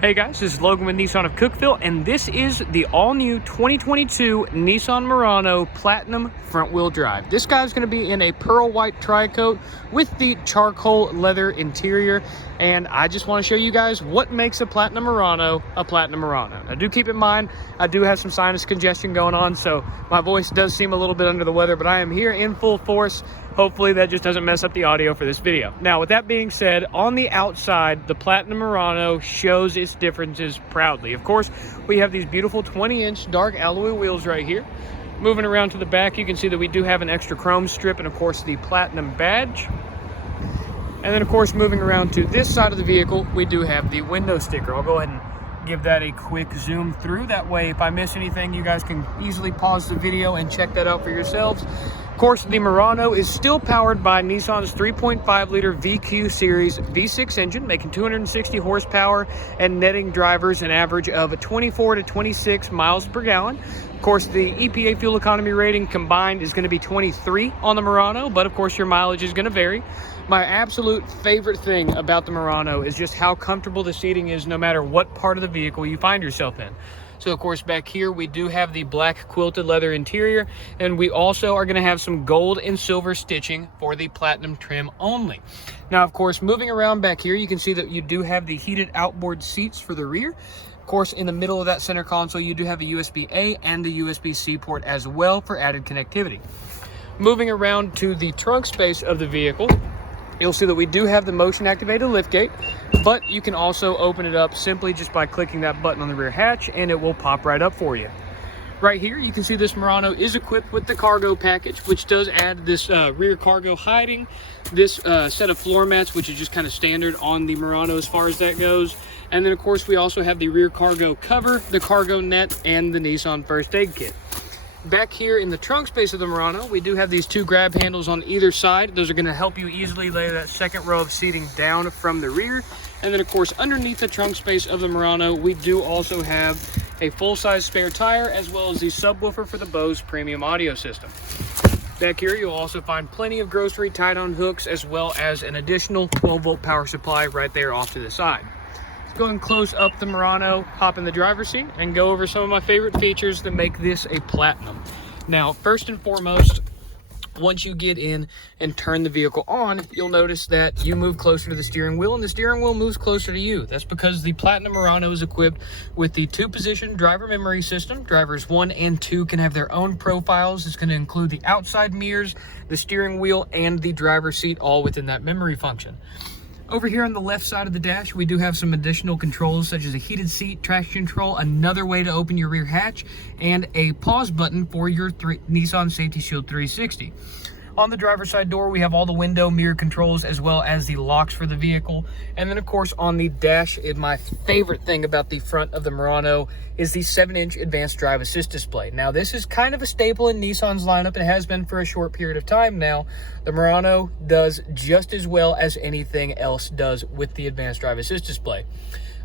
Hey guys, this is Logan with Nissan of Cookeville, and this is the all-new 2022 Nissan Murano Platinum front-wheel drive. This guy's going to be in a pearl white tri-coat with the charcoal leather interior, and I just want to show you guys what makes a Platinum Murano a Platinum Murano. Now, do keep in mind, I do have some sinus congestion going on, so my voice does seem a little bit under the weather, but I am here in full force. Hopefully that just doesn't mess up the audio for this video. Now, with that being said, on the outside, the Platinum Murano shows its differences proudly. Of course, we have these beautiful 20-inch dark alloy wheels right here. Moving around to the back, you can see that we do have an extra chrome strip and, of course, the Platinum badge. And then, of course, moving around to this side of the vehicle, we do have the window sticker. I'll go ahead and give that a quick zoom through. That way, if I miss anything, you guys can easily pause the video and check that out for yourselves. Of course, the Murano is still powered by Nissan's 3.5-liter VQ Series V6 engine, making 260 horsepower and netting drivers an average of 24 to 26 miles per gallon. Of course, the EPA fuel economy rating combined is going to be 23 on the Murano, but of course your mileage is going to vary. My absolute favorite thing about the Murano is just how comfortable the seating is no matter what part of the vehicle you find yourself in. So, of course, back here, we do have the black quilted leather interior, and we also are going to have some gold and silver stitching for the Platinum trim only. Now, of course, moving around back here, you can see that you do have the heated outboard seats for the rear. Of course, in the middle of that center console, you do have a USB-A and a USB-C port as well for added connectivity. Moving around to the trunk space of the vehicle, you'll see that we do have the motion activated liftgate, but you can also open it up simply just by clicking that button on the rear hatch and it will pop right up for you. Right here, you can see this Murano is equipped with the cargo package, which does add this rear cargo hiding, this set of floor mats, which is just kind of standard on the Murano as far as that goes. And then, of course, we also have the rear cargo cover, the cargo net, and the Nissan first aid kit. Back here in the trunk space of the Murano, we do have these two grab handles on either side. Those are going to help you easily lay that second row of seating down from the rear. And then, of course, underneath the trunk space of the Murano, we do also have a full-size spare tire as well as the subwoofer for the Bose premium audio system. Back here, you'll also find plenty of grocery tied-on hooks as well as an additional 12-volt power supply right there off to the side. Go and close up the Murano, hop in the driver's seat, and go over some of my favorite features that make this a Platinum. Now, first and foremost, once you get in and turn the vehicle on, you'll notice that you move closer to the steering wheel and the steering wheel moves closer to you. That's because the Platinum Murano is equipped with the 2-position driver memory system. Drivers 1 and 2 can have their own profiles. It's going to include the outside mirrors, the steering wheel, and the driver's seat, all within that memory function. Over here on the left side of the dash, we do have some additional controls such as a heated seat, traction control, another way to open your rear hatch, and a pause button for your Nissan Safety Shield 360. On the driver's side door, we have all the window mirror controls as well as the locks for the vehicle. And then, of course, on the dash, my favorite thing about the front of the Murano is the 7-inch advanced drive assist display. Now, this is kind of a staple in Nissan's lineup. It has been for a short period of time now. The Murano does just as well as anything else does with the advanced drive assist display.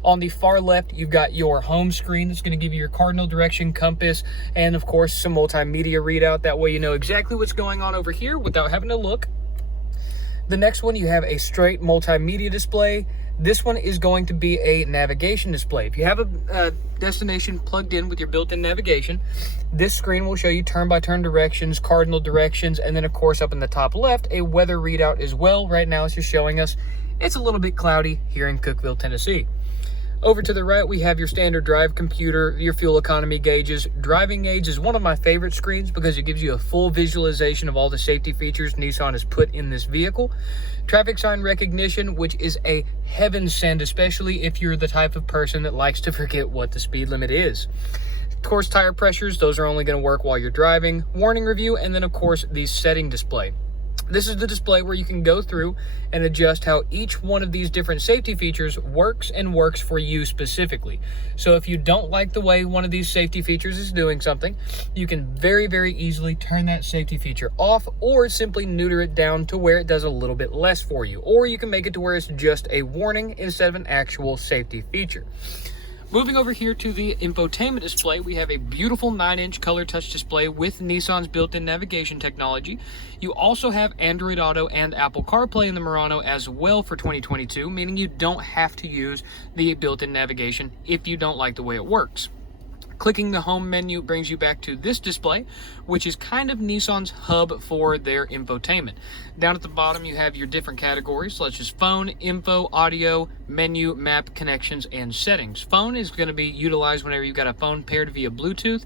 On the far left, you've got your home screen that's going to give you your cardinal direction, compass, and of course some multimedia readout. That way you know exactly what's going on over here without having to look. The next one, you have a straight multimedia display. This one is going to be a navigation display. If you have a destination plugged in with your built-in navigation, this screen will show you turn-by-turn directions, cardinal directions, and then of course up in the top left, a weather readout as well. Right now it's just showing us it's a little bit cloudy here in Cookeville, Tennessee. Over to the right, we have your standard drive computer, your fuel economy gauges. Driving aids is one of my favorite screens because it gives you a full visualization of all the safety features Nissan has put in this vehicle. Traffic sign recognition, which is a heaven send, especially if you're the type of person that likes to forget what the speed limit is. Of course, tire pressures, those are only going to work while you're driving. Warning review, and then, of course, the setting display. This is the display where you can go through and adjust how each one of these different safety features works and works for you specifically. So if you don't like the way one of these safety features is doing something, you can very, very easily turn that safety feature off or simply neuter it down to where it does a little bit less for you. Or you can make it to where it's just a warning instead of an actual safety feature. Moving over here to the infotainment display, we have a beautiful 9-inch color touch display with Nissan's built-in navigation technology. You also have Android Auto and Apple CarPlay in the Murano as well for 2022, meaning you don't have to use the built-in navigation if you don't like the way it works. Clicking the home menu brings you back to this display, which is kind of Nissan's hub for their infotainment. Down at the bottom, you have your different categories, such as phone, info, audio, menu, map, connections, and settings. Phone is going to be utilized whenever you've got a phone paired via Bluetooth.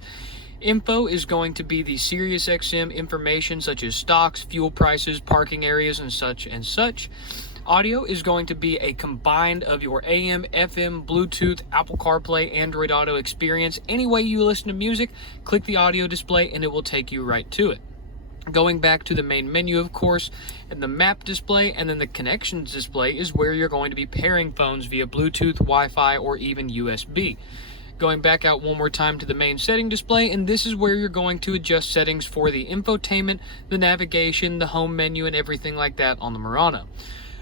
Info is going to be the Sirius XM information, such as stocks, fuel prices, parking areas, and such and such. Audio is going to be a combined of your AM, FM, Bluetooth, Apple CarPlay, Android Auto experience. Any way you listen to music, click the audio display and it will take you right to it. Going back to the main menu, of course, and the map display and then the connections display is where you're going to be pairing phones via Bluetooth, Wi-Fi, or even USB. Going back out one more time to the main setting display, and this is where you're going to adjust settings for the infotainment, the navigation, the home menu, and everything like that on the Murano.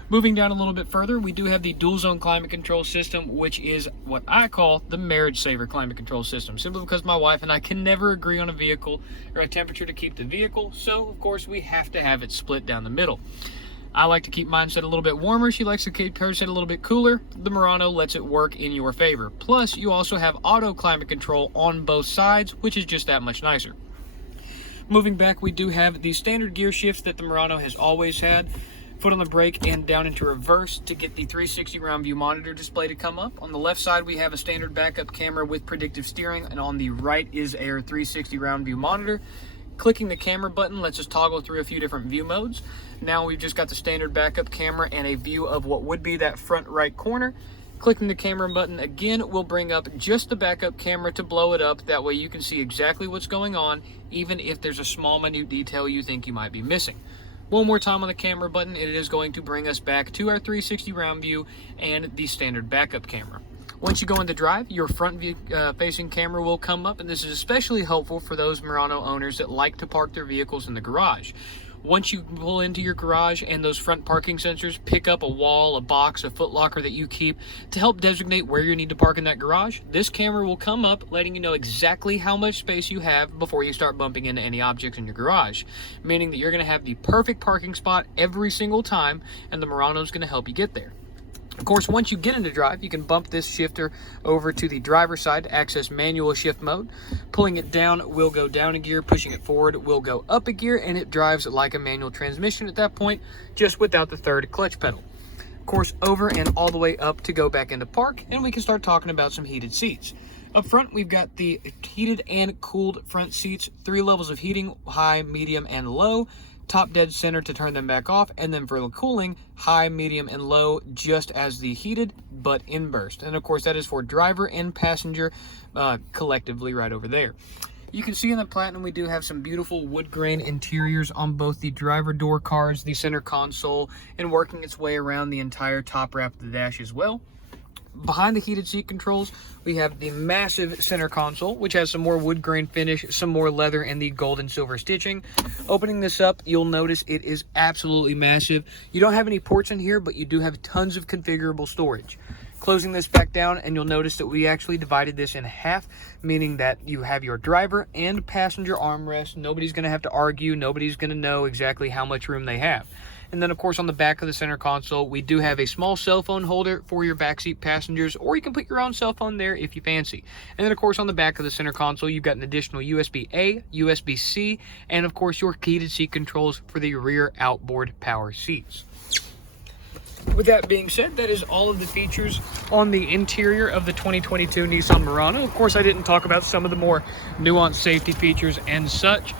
Moving down a little bit further, we do have the dual zone climate control system, which is what I call the marriage saver climate control system, simply because my wife and I can never agree on a vehicle or a temperature to keep the vehicle, so of course we have to have it split down the middle. I like to keep mine set a little bit warmer. She likes to keep hers set a little bit cooler. The Murano lets it work in your favor. Plus, you also have auto climate control on both sides, which is just that much nicer. Moving back, we do have the standard gear shifts that the Murano has always had. Foot on the brake and down into reverse to get the 360 round view monitor display to come up. On the left side, we have a standard backup camera with predictive steering, and on the right is our 360 round view monitor. Clicking the camera button lets us toggle through a few different view modes. Now we've just got the standard backup camera and a view of what would be that front right corner. Clicking the camera button again will bring up just the backup camera to blow it up. That way you can see exactly what's going on, even if there's a small minute detail you think you might be missing. One more time on the camera button, it is going to bring us back to our 360 round view and the standard backup camera. Once you go into drive, your front view facing camera will come up, and this is especially helpful for those Murano owners that like to park their vehicles in the garage. Once you pull into your garage and those front parking sensors pick up a wall, a box, a footlocker that you keep to help designate where you need to park in that garage, this camera will come up letting you know exactly how much space you have before you start bumping into any objects in your garage, meaning that you're going to have the perfect parking spot every single time, and the Murano is going to help you get there. Of course, once you get into drive, you can bump this shifter over to the driver's side to access manual shift mode. Pulling it down will go down a gear, pushing it forward will go up a gear, and it drives like a manual transmission at that point, just without the third clutch pedal. Of course, over and all the way up to go back into park, and we can start talking about some heated seats. Up front, we've got the heated and cooled front seats, 3 levels of heating, high, medium, and low. Top dead center to turn them back off, and then for the cooling, high, medium, and low, just as the heated, but in burst. And of course, that is for driver and passenger collectively right over there. You can see in the Platinum, we do have some beautiful wood grain interiors on both the driver door cards, the center console, and working its way around the entire top wrap of the dash as well. Behind the heated seat controls, we have the massive center console, which has some more wood grain finish, some more leather, and the gold and silver stitching. Opening this up, you'll notice it is absolutely massive. You don't have any ports in here, but you do have tons of configurable storage. Closing this back down, and you'll notice that we actually divided this in half, meaning that you have your driver and passenger armrest. Nobody's going to have to argue. Nobody's going to know exactly how much room they have. And then, of course, on the back of the center console, we do have a small cell phone holder for your backseat passengers, or you can put your own cell phone there if you fancy. And then, of course, on the back of the center console, you've got an additional USB-A, USB-C, and, of course, your heated seat controls for the rear outboard power seats. With that being said, that is all of the features on the interior of the 2022 Nissan Murano. Of course, I didn't talk about some of the more nuanced safety features and such,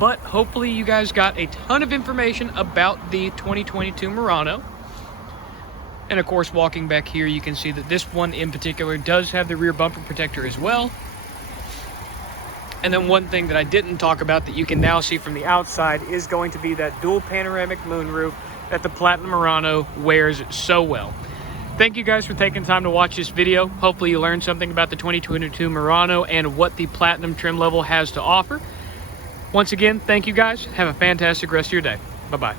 but hopefully you guys got a ton of information about the 2022 Murano. And of course, walking back here, you can see that this one in particular does have the rear bumper protector as well. And then one thing that I didn't talk about that you can now see from the outside is going to be that dual panoramic moonroof that the Platinum Murano wears so well. Thank you guys for taking time to watch this video. Hopefully you learned something about the 2022 Murano and what the Platinum trim level has to offer. Once again, thank you guys. Have a fantastic rest of your day. Bye-bye.